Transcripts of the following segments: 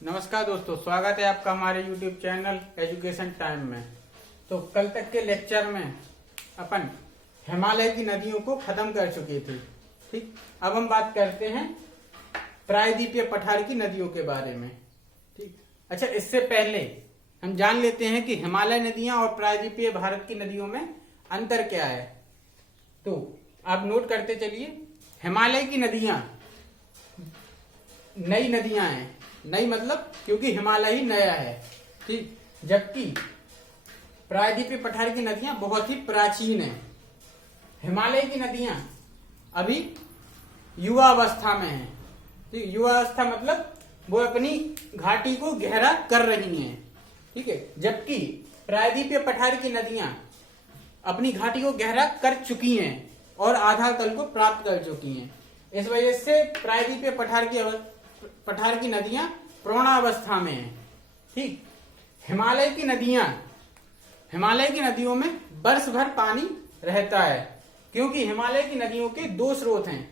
नमस्कार दोस्तों, स्वागत है आपका हमारे YouTube चैनल एजुकेशन टाइम में। तो कल तक के लेक्चर में अपन हिमालय की नदियों को खत्म कर चुके थे। ठीक, अब हम बात करते हैं प्रायद्वीपीय पठार की नदियों के बारे में। ठीक, अच्छा, इससे पहले हम जान लेते हैं कि हिमालय नदियां और प्रायद्वीपीय भारत की नदियों में अंतर क्या है। तो आप नोट करते चलिए। हिमालय की नदियां नई नदियां हैं। नई मतलब क्योंकि हिमालय ही नया है। ठीक, जबकि प्रायद्वीपीय पठार की नदियां बहुत ही प्राचीन है। हिमालय की नदियां अभी युवा अवस्था में है। ठीक, युवा अवस्था मतलब वो अपनी घाटी को गहरा कर रही हैं। ठीक है, जबकि प्रायद्वीपीय पठार की नदियां अपनी घाटी को गहरा कर चुकी हैं और आधार तल को प्राप्त कर चुकी हैं। इस वजह से प्रायद्वीपीय पठार की नदियां प्रौढ़ावस्था में हैं। ठीक, हिमालय की नदियों में वर्ष भर पानी रहता है, क्योंकि हिमालय की नदियों के दो स्रोत हैं।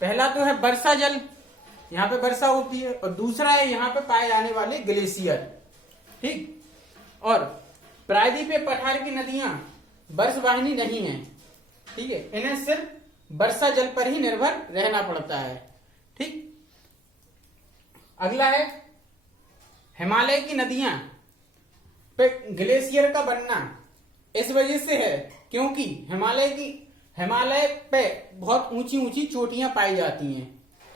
पहला तो है वर्षा जल, यहाँ पे वर्षा होती है, और दूसरा है यहाँ पे पाए जाने वाले ग्लेशियर। ठीक, और प्रायद्वीपीय पठार की नदियां वर्षवाहिनी नहीं है। ठीक है, इन्हें सिर्फ वर्षा जल पर ही निर्भर रहना पड़ता है। ठीक, अगला है हिमालय की नदियां पे ग्लेशियर का बनना इस वजह से है क्योंकि हिमालय पे बहुत ऊंची ऊंची चोटियां पाई जाती हैं।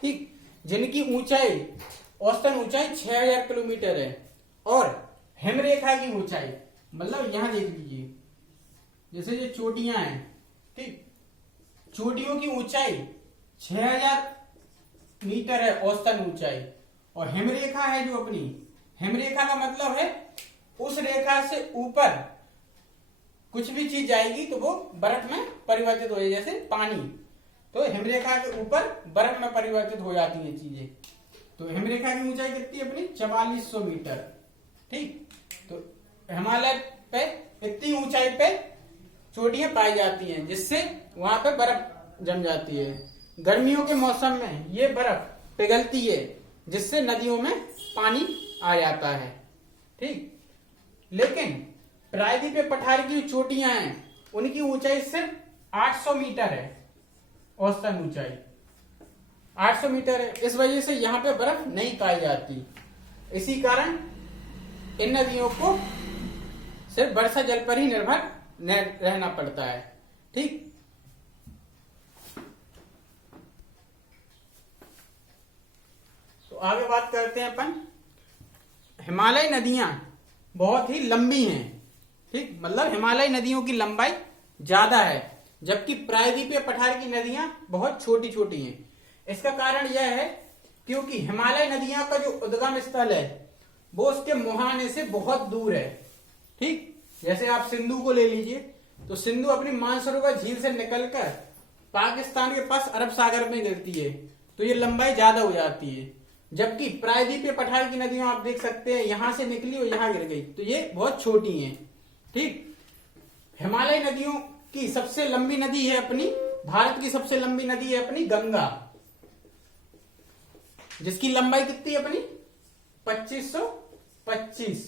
ठीक, जिनकी ऊंचाई औसतन ऊंचाई 6000 किलोमीटर है, और हिमरेखा की ऊंचाई मतलब यहां देख लीजिए, जैसे ये चोटियां हैं। ठीक, चोटियों की ऊंचाई 6000 मीटर है औसतन ऊंचाई, और हिमरेखा है जो अपनी, हिमरेखा का मतलब है उस रेखा से ऊपर कुछ भी चीज जाएगी तो वो बर्फ में परिवर्तित हो जाएगी, जैसे पानी। तो हिमरेखा के ऊपर बर्फ में परिवर्तित हो जाती है चीजें। तो हिमरेखा की ऊंचाई कितनी है अपनी? 4400 मीटर। ठीक, तो हिमालय पे इतनी ऊंचाई पे चोटियां पाई जाती हैं, जिससे वहां पे बर्फ जम जाती है। गर्मियों के मौसम में ये बर्फ पिघलती है, जिससे नदियों में पानी आ जाता है। ठीक, लेकिन प्रायद्वीपीय पठार की चोटियां हैं, उनकी ऊंचाई सिर्फ 800 मीटर है, औसतन ऊंचाई 800 मीटर है। इस वजह से यहाँ पे बर्फ नहीं पाई जाती। इसी कारण इन नदियों को सिर्फ वर्षा जल पर ही निर्भर रहना पड़ता है। ठीक, तो आगे बात करते हैं अपन। हिमालय नदियां बहुत ही लंबी हैं। ठीक, मतलब हिमालय नदियों की लंबाई ज्यादा है, जबकि प्रायद्वीपीय पठार की नदियां बहुत छोटी छोटी हैं। इसका कारण यह है क्योंकि हिमालय नदियां का जो उद्गम स्थल है वो उसके मुहाने से बहुत दूर है। ठीक, जैसे आप सिंधु को ले लीजिए, तो सिंधु अपनी मानसरोवर झील से निकलकर पाकिस्तान के पास अरब सागर में गिरती है, तो ये लंबाई ज्यादा हो जाती है। जबकि प्रायद्वीपीय पठार की नदियां आप देख सकते हैं, यहां से निकली और यहां गिर गई, तो ये बहुत छोटी हैं। ठीक, हिमालय नदियों की सबसे लंबी नदी है अपनी, भारत की सबसे लंबी नदी है अपनी गंगा, जिसकी लंबाई कितनी है अपनी? 2525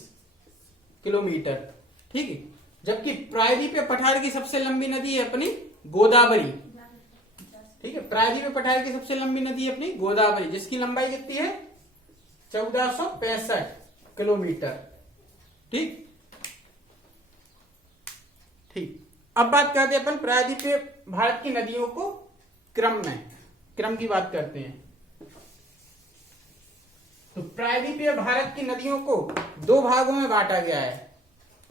किलोमीटर। ठीक है, जबकि प्रायद्वीपीय पठार की सबसे लंबी नदी है अपनी गोदावरी। ठीक है, प्रायद्वीपीय पठार की सबसे लंबी नदी है अपनी गोदावरी, जिसकी लंबाई कितनी है? 1465 किलोमीटर। ठीक, ठीक, अब बात करते हैं अपन प्रायद्वीपीय भारत की नदियों को क्रम की बात करते हैं। तो प्रायद्वीपीय भारत की नदियों को दो भागों में बांटा गया है।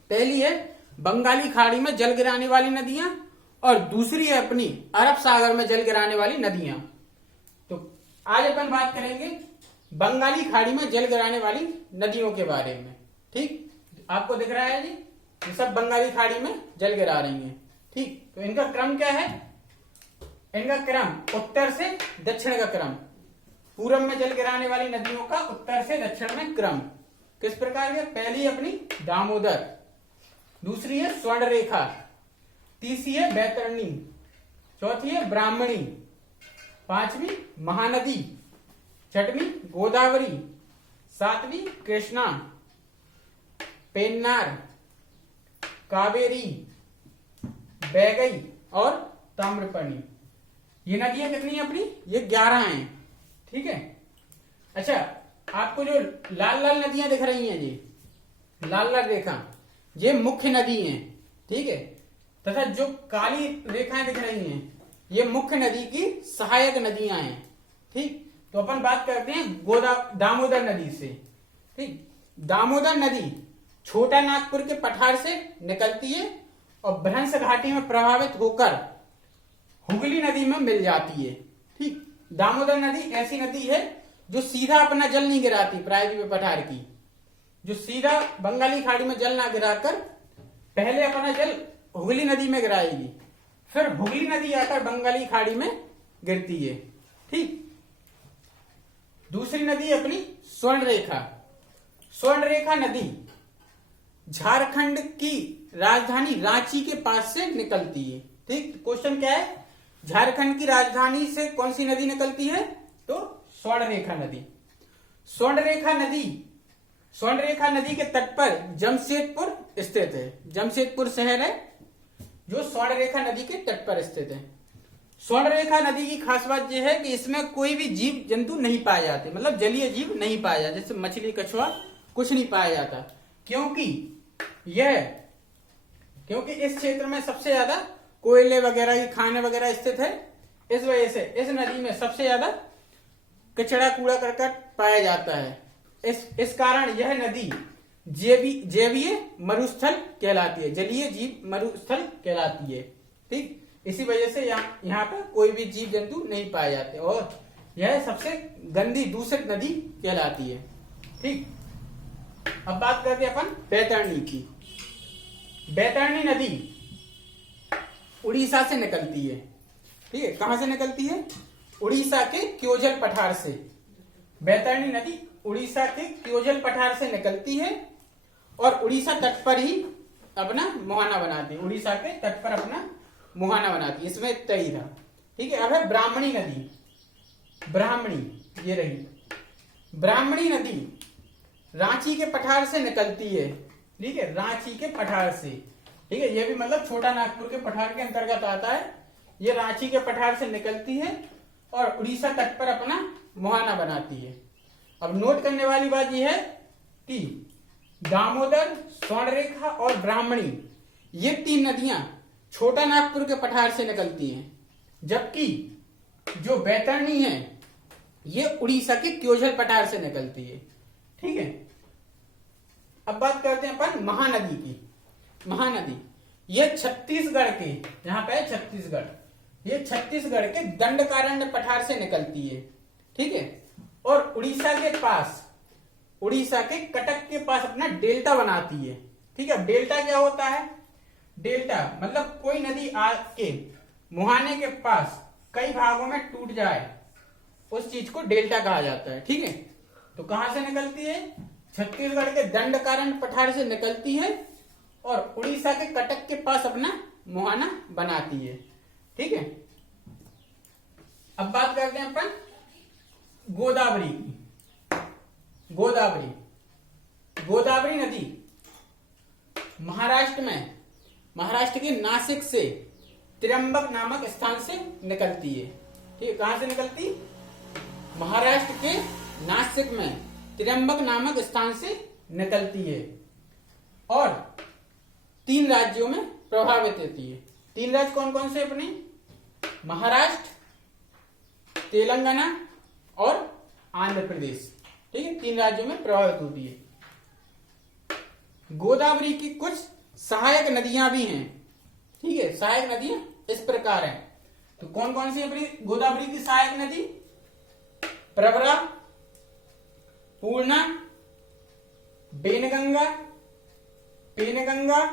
पहली है बंगाली खाड़ी में जल गिराने वाली नदियां, और दूसरी है अपनी अरब सागर में जल गिराने वाली नदियां। तो आज अपन बात करेंगे बंगाली खाड़ी में जल गिराने वाली नदियों के बारे में। ठीक, आपको दिख रहा है जी, ये सब बंगाली खाड़ी में जल गिरा रही हैं। ठीक, तो इनका क्रम क्या है? इनका क्रम उत्तर से दक्षिण का क्रम, पूर्व में जल गिराने वाली नदियों का उत्तर से दक्षिण में क्रम किस प्रकार के? पहली अपनी दामोदर, दूसरी है स्वर्णरेखा, तीसरी है बैतरणी, चौथी है ब्राह्मणी, पांचवी महानदी, छठवीं गोदावरी, सातवीं कृष्णा, पेन्नार, कावेरी, बैगई और ताम्रपर्णी। ये नदियां कितनी है अपनी? ये 11 हैं। ठीक है। अच्छा, आपको जो लाल लाल नदियां दिख रही हैं, ये लाल लाल रेखा, ये मुख्य नदी हैं। ठीक है। तथा जो काली रेखाएं दिख रही हैं, ये मुख्य नदी की सहायक नदियां हैं। ठीक। तो अपन बात करते हैं दामोदर नदी से। ठीक। दामोदर नदी छोटा नागपुर के पठार से निकलती है और भ्रंश घाटी में प्रभावित होकर हुगली नदी में मिल जाती है। ठीक। दामोदर नदी ऐसी नदी है जो सीधा अपना जल नहीं गिराती प्रायद्वीप पठार की, जो सीधा बंगाली खाड़ी में जल ना गिराकर पहले अपना जल हुगली नदी में गिराएगी, फिर हुगली नदी आकर बंगाली खाड़ी में गिरती है। ठीक। दूसरी नदी अपनी स्वर्ण रेखा। स्वर्ण रेखा नदी झारखंड की राजधानी रांची के पास से निकलती है। ठीक। क्वेश्चन क्या है? झारखंड की राजधानी से कौन सी नदी निकलती है? तो स्वर्ण रेखा नदी। स्वर्ण रेखा नदी के तट पर जमशेदपुर स्थित है। जमशेदपुर शहर है जो स्वर्ण रेखा नदी के तट पर स्थित है। स्वर्ण रेखा नदी की खास बात यह है कि इसमें कोई भी जीव जंतु नहीं पाए जाते, मतलब जलीय जीव नहीं पाया जाता, जैसे मछली, कछुआ कुछ नहीं पाया जाता, क्योंकि इस क्षेत्र में सबसे ज्यादा कोयले वगैरह की खाने वगैरह स्थित है। इस वजह से इस नदी में सबसे ज्यादा कचरा कूड़ा करकट पाया जाता है। इस कारण यह नदी जैवीय मरुस्थल कहलाती है, जलीय जीव मरुस्थल कहलाती है। ठीक। इसी वजह से यहाँ पे कोई भी जीव जंतु नहीं पाए जाते और यह सबसे गंदी दूषित नदी कहलाती है। ठीक। अब बात करते हैं अपन बैतरणी की। बैतरणी नदी उड़ीसा से निकलती है। ठीक है। कहां से निकलती है? उड़ीसा के क्योजल पठार से। बैतरणी नदी उड़ीसा के क्योजल पठार से निकलती है और उड़ीसा तट पर ही अपना मुहाना बनाती है। उड़ीसा के तट पर अपना मुहाना बनाती है। इसमें इतना ही था। ठीक है। अब है ब्राह्मणी नदी। ब्राह्मणी ये रही। ब्राह्मणी नदी रांची के पठार से निकलती है। ठीक है। रांची के पठार से। ठीक है। ये भी मतलब छोटा नागपुर के पठार के अंतर्गत आता है। ये रांची के पठार से निकलती है और उड़ीसा तट पर अपना मुहाना बनाती है। अब नोट करने वाली बात यह है कि दामोदर, स्वर्णरेखा और ब्राह्मणी ये 3 नदियां छोटा नागपुर के पठार से निकलती हैं, जबकि जो बैतरणी है ये उड़ीसा के क्योजल पठार से निकलती है। ठीक है। अब बात करते हैं अपन महानदी की। महानदी ये छत्तीसगढ़ के, यहां पे है छत्तीसगढ़, ये छत्तीसगढ़ के दंडकारण्य पठार से निकलती है। ठीक है। और उड़ीसा के पास, उड़ीसा के कटक के पास अपना डेल्टा बनाती है। ठीक है। डेल्टा क्या होता है? डेल्टा मतलब कोई नदी आके मुहाने के पास कई भागों में टूट जाए, उस चीज को डेल्टा कहा जाता है। ठीक है। तो कहां से निकलती है? छत्तीसगढ़ के दंडकारण्य पठार से निकलती है और उड़ीसा के कटक के पास अपना मुहाना बनाती है। ठीक है। अब बात करते हैं अपन गोदावरी की। गोदावरी नदी महाराष्ट्र के नासिक से त्र्यंबक नामक स्थान से निकलती है। ठीक है। कहां से निकलती? महाराष्ट्र के नासिक में त्र्यंबक नामक स्थान से निकलती है और 3 राज्यों में प्रभावित होती है। 3 राज्य कौन कौन से अपने? महाराष्ट्र, तेलंगाना और आंध्र प्रदेश। ठीक है। 3 राज्यों में प्रभावित होती है। गोदावरी की कुछ सहायक नदियां भी हैं। ठीक है। सहायक नदियां इस प्रकार हैं। तो कौन कौन सी अपनी गोदावरी की सहायक नदी? प्रवरा, पूर्णा, बेनगंगा, पेनगंगा,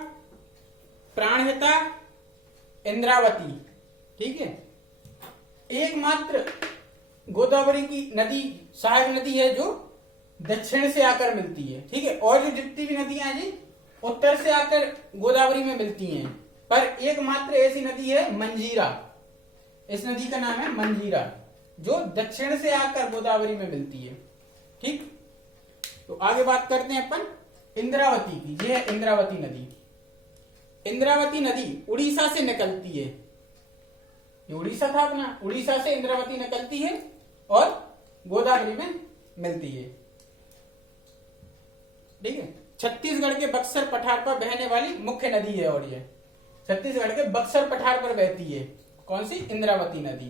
प्राणहिता, इंद्रावती। ठीक है। एकमात्र गोदावरी की नदी सहायक नदी है जो दक्षिण से आकर मिलती है। ठीक है। और जो जितनी भी नदियां हैं उत्तर से आकर गोदावरी में मिलती हैं, पर एकमात्र ऐसी नदी है मंजीरा। इस नदी का नाम है मंजीरा, जो दक्षिण से आकर गोदावरी में मिलती है। ठीक। तो आगे बात करते हैं अपन इंद्रावती की। ये है इंद्रावती नदी। इंद्रावती नदी उड़ीसा से निकलती है। ये उड़ीसा था अपना, उड़ीसा से इंद्रावती निकलती है और गोदावरी में मिलती है। ठीक है, छत्तीसगढ़ के बक्सर पठार पर बहने वाली मुख्य नदी है। और ये छत्तीसगढ़ के बक्सर पठार पर बहती है। कौन सी? इंद्रावती नदी।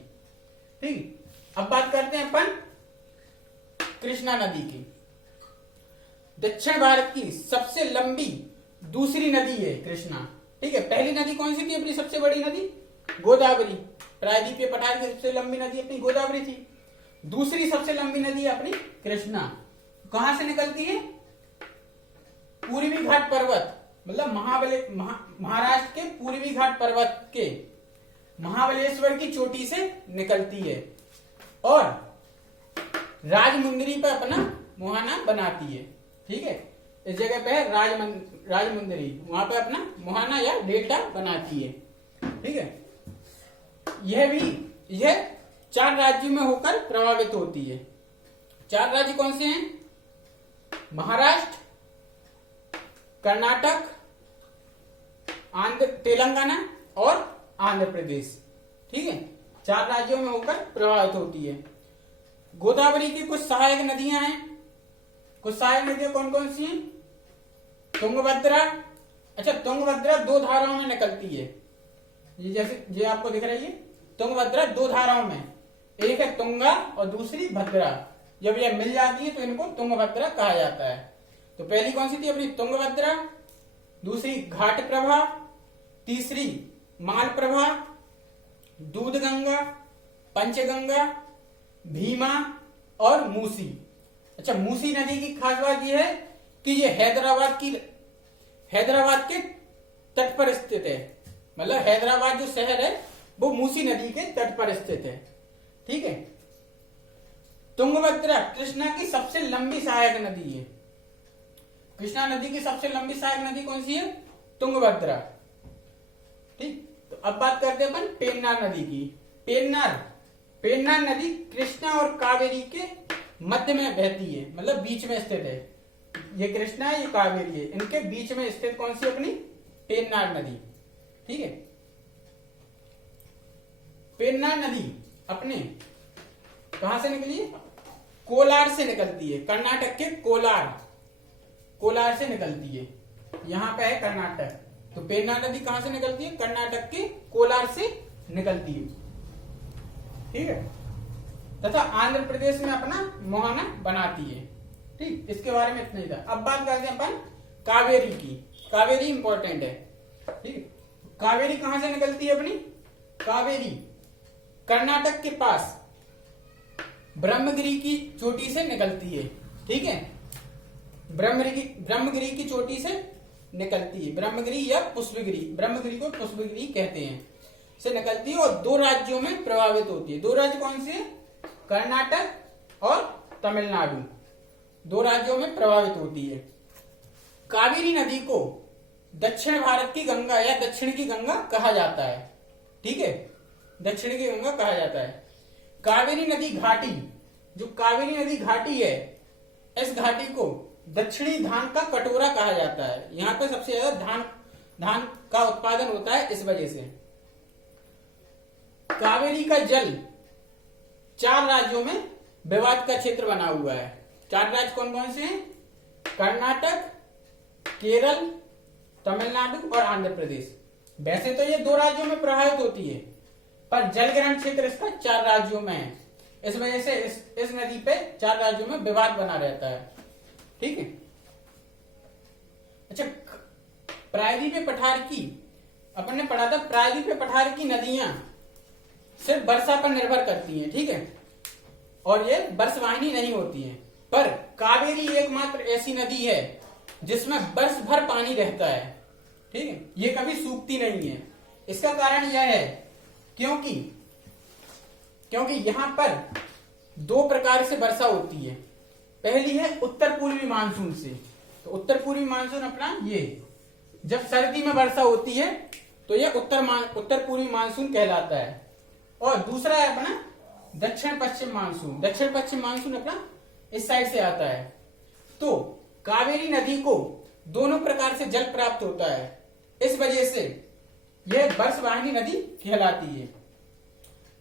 ठीक, अब बात करते हैं अपन कृष्णा नदी की। दक्षिण भारत की सबसे लंबी दूसरी नदी है कृष्णा। ठीक है, पहली नदी कौन सी थी अपनी सबसे बड़ी नदी? गोदावरी। प्रायद्वीपीय पठार की सबसे लंबी नदी अपनी गोदावरी थी। दूसरी सबसे लंबी नदी है अपनी कृष्णा। कहां से निकलती है? पूर्वी घाट पर्वत, मतलब महाराष्ट्र के पूर्वी घाट पर्वत के महाबलेश्वर की चोटी से निकलती है और राजमुंदरी पर अपना मुहाना बनाती है। ठीक है, इस जगह पे है राजमुंदरी, वहां पे अपना मुहाना या डेल्टा बनाती है। ठीक है, यह 4 राज्यों में होकर प्रभावित होती है। 4 राज्य कौन से हैं? महाराष्ट्र, कर्नाटक, तेलंगाना और आंध्र प्रदेश। ठीक है, 4 राज्यों में होकर प्रभावित होती है। गोदावरी की कुछ सहायक नदियां हैं। कुछ सहायक नदियां कौन कौन सी हैं? तुंगभद्रा। अच्छा, तुंगभद्रा 2 धाराओं में निकलती है। ये जैसे ये आपको दिख रही है, तुंगभद्रा 2 धाराओं में, एक है तुंगा और दूसरी भद्रा। जब यह मिल जाती है तो इनको तुंगभद्रा कहा जाता है। तो पहली कौन सी थी अपनी? तुंगभद्रा, दूसरी घाट प्रभा, तीसरी माल प्रभा, दूधगंगा, पंचगंगा, भीमा और मूसी। अच्छा, मूसी नदी की खास बात यह है कि ये हैदराबाद के तट पर स्थित है। मतलब हैदराबाद जो शहर है वो मूसी नदी के तट पर स्थित है। ठीक है, तुंगभद्रा कृष्णा की सबसे लंबी सहायक नदी है। कृष्णा नदी की सबसे लंबी सहायक नदी कौन सी है? तुंगभद्रा। ठीक, तो अब बात करते हैं अपन पेन्नार नदी की। पेन्नार नदी कृष्णा और कावेरी के मध्य में बहती है, मतलब बीच में स्थित है। ये कृष्णा है, ये कावेरी है, इनके बीच में स्थित कौन सी अपनी? पेन्नार नदी। ठीक है, पेन्नार नदी अपने कहां से निकली है? कोलार से निकलती है। कर्नाटक के कोलार से निकलती है। यहां पे है कर्नाटक। तो पेन्नार नदी कहां से निकलती है? कर्नाटक के कोलार से निकलती है। ठीक है, तथा आंध्र प्रदेश में अपना मुहाना बनाती है। ठीक, इसके बारे में इतना ही था। अब बात करते हैं अपन कावेरी की। कावेरी इंपॉर्टेंट है। ठीक है, कावेरी कहां से निकलती है अपनी? कावेरी कर्नाटक के पास ब्रह्मगिरी की चोटी से निकलती है। ठीक है, ब्रह्मगिरी की चोटी से निकलती है। ब्रह्मगिरी या पुष्पगिरी, ब्रह्मगिरी को पुष्पगिरी कहते हैं, से निकलती है और 2 राज्यों में प्रभावित होती है। 2 राज्य कौन से? कर्नाटक और तमिलनाडु। 2 राज्यों में प्रभावित होती है। कावेरी नदी को दक्षिण भारत की गंगा या दक्षिण की गंगा कहा जाता है। ठीक है, दक्षिण की गंगा कहा जाता है। कावेरी नदी घाटी, जो कावेरी नदी घाटी है, इस घाटी को दक्षिणी धान का कटोरा कहा जाता है। यहां पे सबसे ज्यादा धान का उत्पादन होता है। इस वजह से कावेरी का जल 4 राज्यों में विवाद का क्षेत्र बना हुआ है। 4 राज्य कौन कौन से हैं? कर्नाटक, केरल, तमिलनाडु और आंध्र प्रदेश। वैसे तो ये 2 राज्यों में प्रभावित होती है, पर जल ग्रहण क्षेत्र इसका 4 राज्यों में है। इस वजह से इस नदी पे 4 राज्यों में विवाद बना रहता है। ठीक है, अच्छा, प्रायद्वीपीय पठार की अपन ने पढ़ा था, प्रायद्वीपीय पठार की नदियां सिर्फ वर्षा पर निर्भर करती हैं। ठीक है, और ये वर्षवाहिनी नहीं होती हैं। पर कावेरी एकमात्र ऐसी नदी है जिसमें वर्ष भर पानी रहता है। ठीक है, ये कभी सूखती नहीं है। इसका कारण यह है क्योंकि यहां पर 2 प्रकार से वर्षा होती है। पहली है उत्तर पूर्वी मानसून से। तो उत्तर पूर्वी मानसून अपना ये, जब सर्दी में वर्षा होती है तो यह उत्तर पूर्वी मानसून कहलाता है। और दूसरा है अपना दक्षिण पश्चिम मानसून। दक्षिण पश्चिम मानसून अपना इस साइड से आता है। तो कावेरी नदी को दोनों प्रकार से जल प्राप्त होता है, इस वजह से यह वर्षवाहिनी नदी कहलाती है।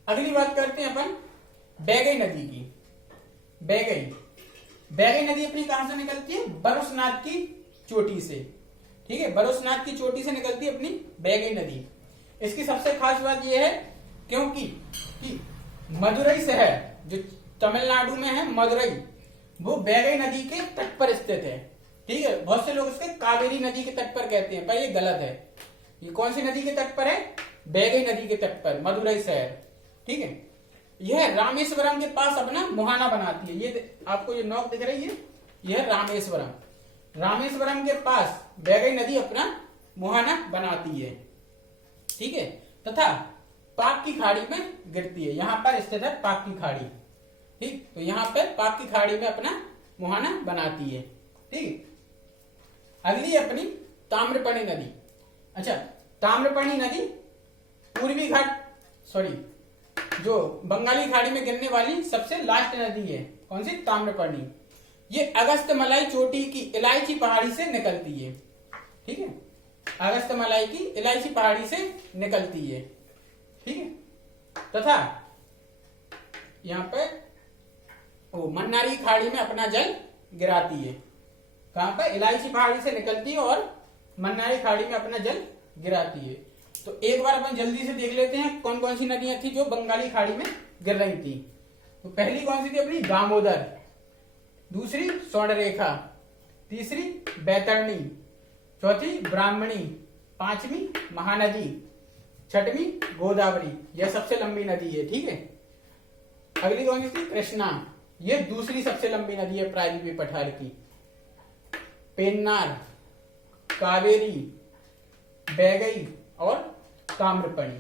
अगली बात करते हैं अपन बैगई नदी की। बैगई नदी अपनी कहां से निकलती है? बरुसनाथ की चोटी से। ठीक है, बरुसनाथ की चोटी से निकलती है अपनी बैगई नदी। इसकी सबसे खास बात यह है क्योंकि मदुरई शहर जो तमिलनाडु में है, मदुरई, वो बैगई नदी के तट पर स्थित है। ठीक है, बहुत से लोग इसके कावेरी नदी के तट पर कहते हैं, पर ये गलत है। ये कौन सी नदी के तट पर है? बैगई नदी के तट पर, मदुरई शहर। ठीक है, यह रामेश्वरम के पास अपना मुहाना बनाती है। ये आपको ये नौक दिख रही है, यह रामेश्वरम के पास बैगई नदी अपना मुहाना बनाती है। ठीक है, तथा पाक की खाड़ी में गिरती है। यहां पर स्थित है पाक की खाड़ी। ठीक, तो यहां पर पाक की खाड़ी में अपना मुहाना बनाती है। ठीक, अगली अपनी ताम्रपर्णी नदी। अच्छा, ताम्रपर्णी नदी पूर्वी घाट जो बंगाली खाड़ी में गिरने वाली सबसे लास्ट नदी है। कौन सी? ताम्रपर्णी। ये अगस्त्यमलाई चोटी की इलायची पहाड़ी से निकलती है। ठीक है, अगस्त्यमलाई की इलायची पहाड़ी से निकलती है। ठीक है, तथा यहां पर मन्नारी खाड़ी में अपना जल गिराती है। कहां पर? इलायची पहाड़ी से निकलती है और मन्नारी खाड़ी में अपना जल गिराती है। तो एक बार अपन जल्दी से देख लेते हैं कौन कौन सी नदियां थी जो बंगाली खाड़ी में गिर रही थी। तो पहली कौन सी थी अपनी? दामोदर, दूसरी स्वर्णरेखा, तीसरी बैतरणी, चौथी ब्राह्मणी, पांचवी महानदी, छठवीं गोदावरी। यह सबसे लंबी नदी है। ठीक है, अगली कौन सी थी? कृष्णा। यह दूसरी सबसे लंबी नदी है प्रायद्वीपीय पठार की। पेन्नार, कावेरी, बैगई और ताम्रपर्णी।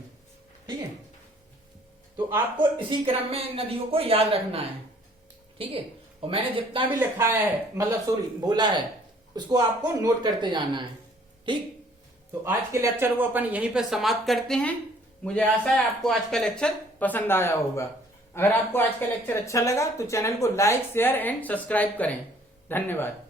ठीक है, तो आपको इसी क्रम में नदियों को याद रखना है। ठीक है, और मैंने जितना भी लिखा है, मतलब बोला है, उसको आपको नोट करते जाना है। ठीक, तो आज के लेक्चर को अपन यहीं पर समाप्त करते हैं। मुझे आशा है आपको आज का लेक्चर पसंद आया होगा। अगर आपको आज का लेक्चर अच्छा लगा तो चैनल को लाइक, शेयर एंड सब्सक्राइब करें। धन्यवाद।